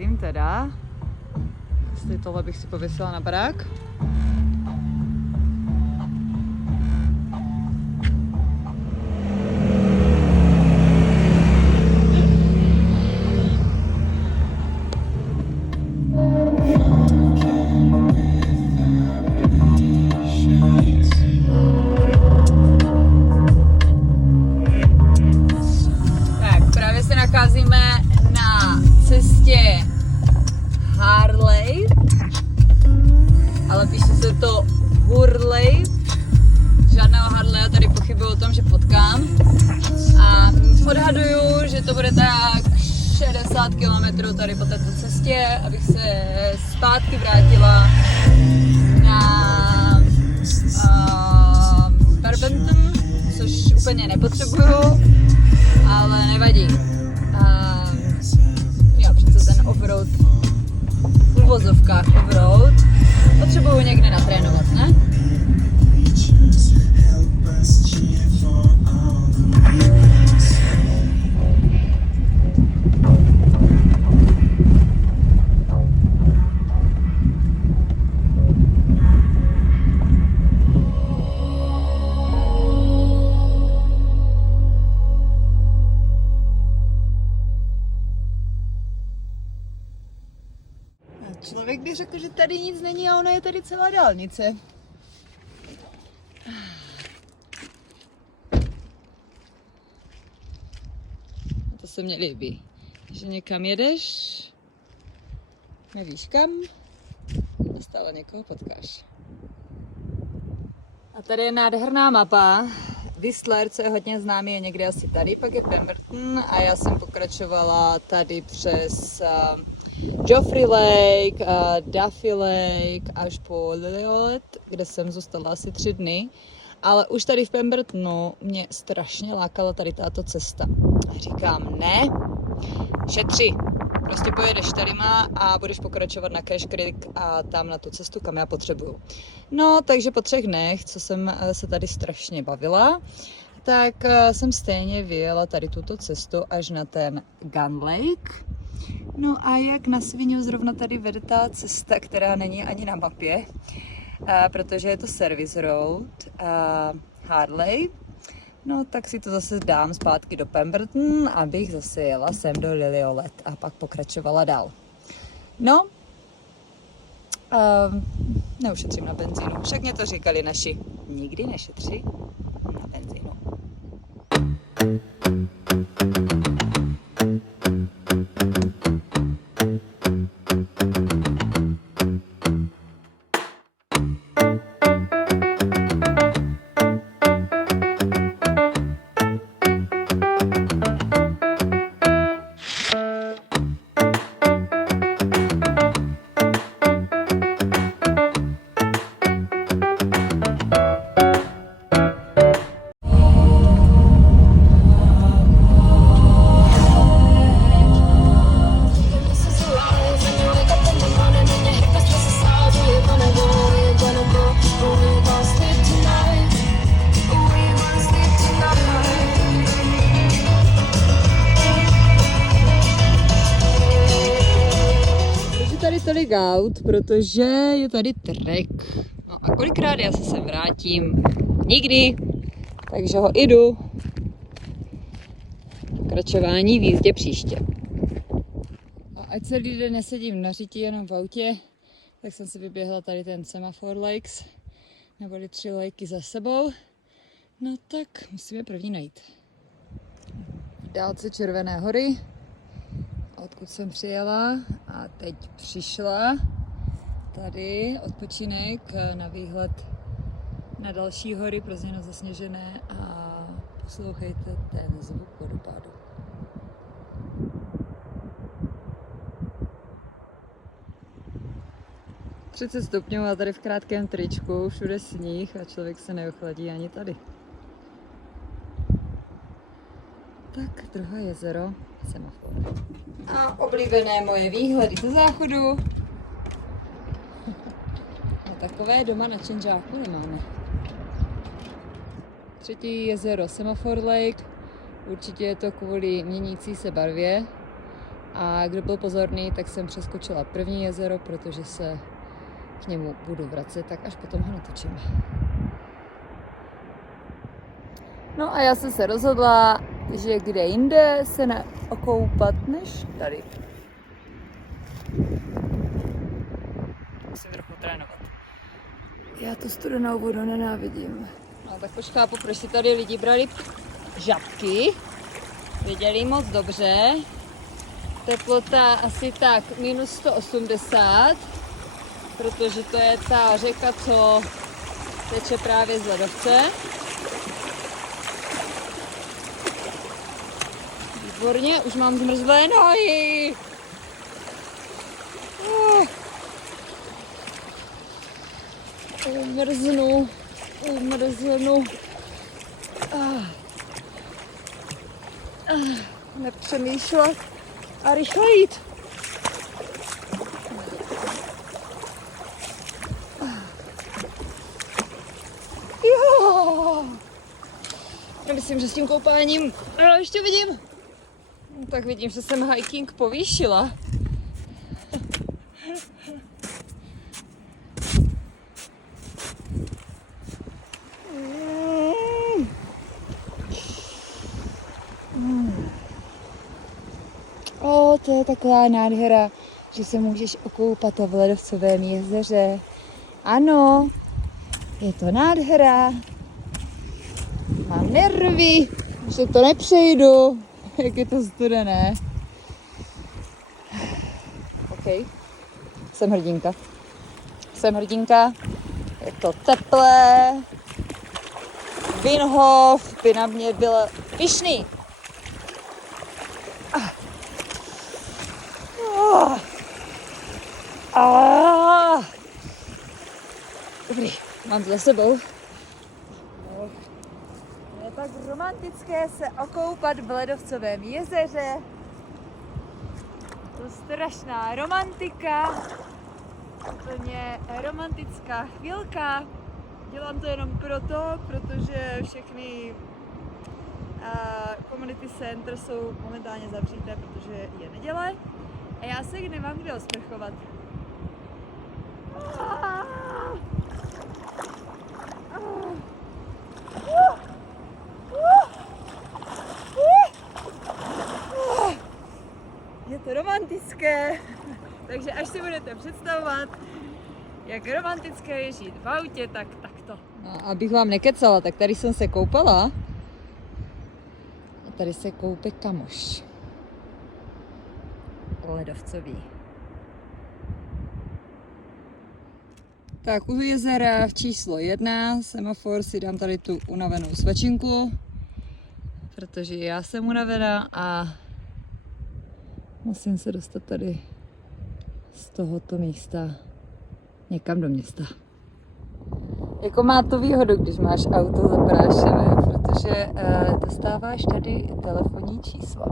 Nevím teda, jestli tohle bych si pověsila na barák. Nacházíme na cestě Harley, ale píše se to Hurley. Žádného Harleya tady pochybuju o tom, že potkám. A odhaduju, že to bude tak 60 km tady po této cestě, abych se zpátky vrátila na Barbenton, což úplně nepotřebuju, ale nevadí. Jo, přece ten offroad, v uvozovkách offroad, potřebuju někde natrénovat, ne? Člověk by řekl, že tady nic není a ona je tady celá dálnice. To se mně líbí, že někam jedeš, nevíš kam a stále někoho potkáš. A tady je nádherná mapa. Whistler, co je hodně známý, je někde asi tady, pak je Pemberton a já jsem pokračovala tady přes Joffrey Lake, Duffy Lake až po Lillooet, kde jsem zůstala asi 3 dny. Ale už tady v Pembertonu mě strašně lákala tady tato cesta. A říkám, ne, šetři. Prostě pojedeš tadyma a budeš pokračovat na Cache Creek a tam na tu cestu, kam já potřebuju. No, takže po 3 dnech, co jsem se tady strašně bavila, tak jsem stejně vyjela tady tuto cestu až na ten Gun Lake. No a jak na svinu zrovna tady vede ta cesta, která není ani na mapě, protože je to Service Road Harley, no tak si to zase dám zpátky do Pemberton, abych zase jela sem do Lillooet a pak pokračovala dál. No, neušetřím na benzínu, však mě to říkali naši, nikdy nešetři na benzínu. Tolik aut, protože je tady trek. No a kolikrát já se sem vrátím? Nikdy. Takže ho jdu. Pokračování v jízdě příště. A ať celý den nesedím na řiti jenom v autě, tak jsem si vyběhla tady ten Semaphore Lakes, neboli 3 lajky za sebou. No tak musíme první najít. V dálce Červené hory, odkud jsem přijela a teď přišla tady odpočinek na výhled na další hory, Plzeňno zasněžené, a poslouchejte ten zvuk vodopádu. - 30 stupňů a tady v krátkém tričku, všude sníh a člověk se neochladí ani tady. Tak, druhé jezero, Semaphore. A oblíbené moje výhledy ze záchodu. A takové doma na činžáku nemáme. Třetí jezero Semaphore Lake. Určitě je to kvůli měnící se barvě. A kdo byl pozorný, tak jsem přeskočila první jezero, protože se k němu budu vracet, tak až potom ho natočím. No a já jsem se rozhodla, že kde jinde se neokoupat než tady. Musím trochu trénovat. Já tu studenou vodu nenávidím. No tak už chápu, proč si tady lidi brali žabky. Věděli moc dobře. Teplota asi tak minus 180, protože to je ta řeka, co teče právě z ledovce. Výborně, už mám zmrzlé nohy. Umrznu. Nepřemýšlet a rychle jít. Jo. Já myslím, že s tím koupáním ještě vidím. Tak vidím, že jsem hiking povýšila. To je taková nádhera, že se můžeš okoupat v ledovcovém jezeře. Ano, je to nádhera. Mám nervy, že to nepřejdu, jak je to studené. OK, jsem hrdinka. Je to teplé. Vinhof by na mě byl pyšný. Dobrý, mám to za sebou. Je tak romantické se okoupat v ledovcovém jezeře. To je strašná romantika. Úplně romantická chvilka. Dělám to jenom protože všechny community center jsou momentálně zavřité, protože je neděle. A já se nemám kde osprchovat. Je to romantické, takže až si budete představovat, jak romantické je žít v autě, tak takto. No, abych vám nekecala, tak tady jsem se koupala a tady se koupe kamoš. Ledovcový. Tak u jezera číslo 1, semafor, si dám tady tu unavenou svačinku, protože já jsem unavená a musím se dostat tady z tohoto místa někam do města. Jako má to výhodu, když máš auto zaprášené, protože dostáváš tady telefonní číslo.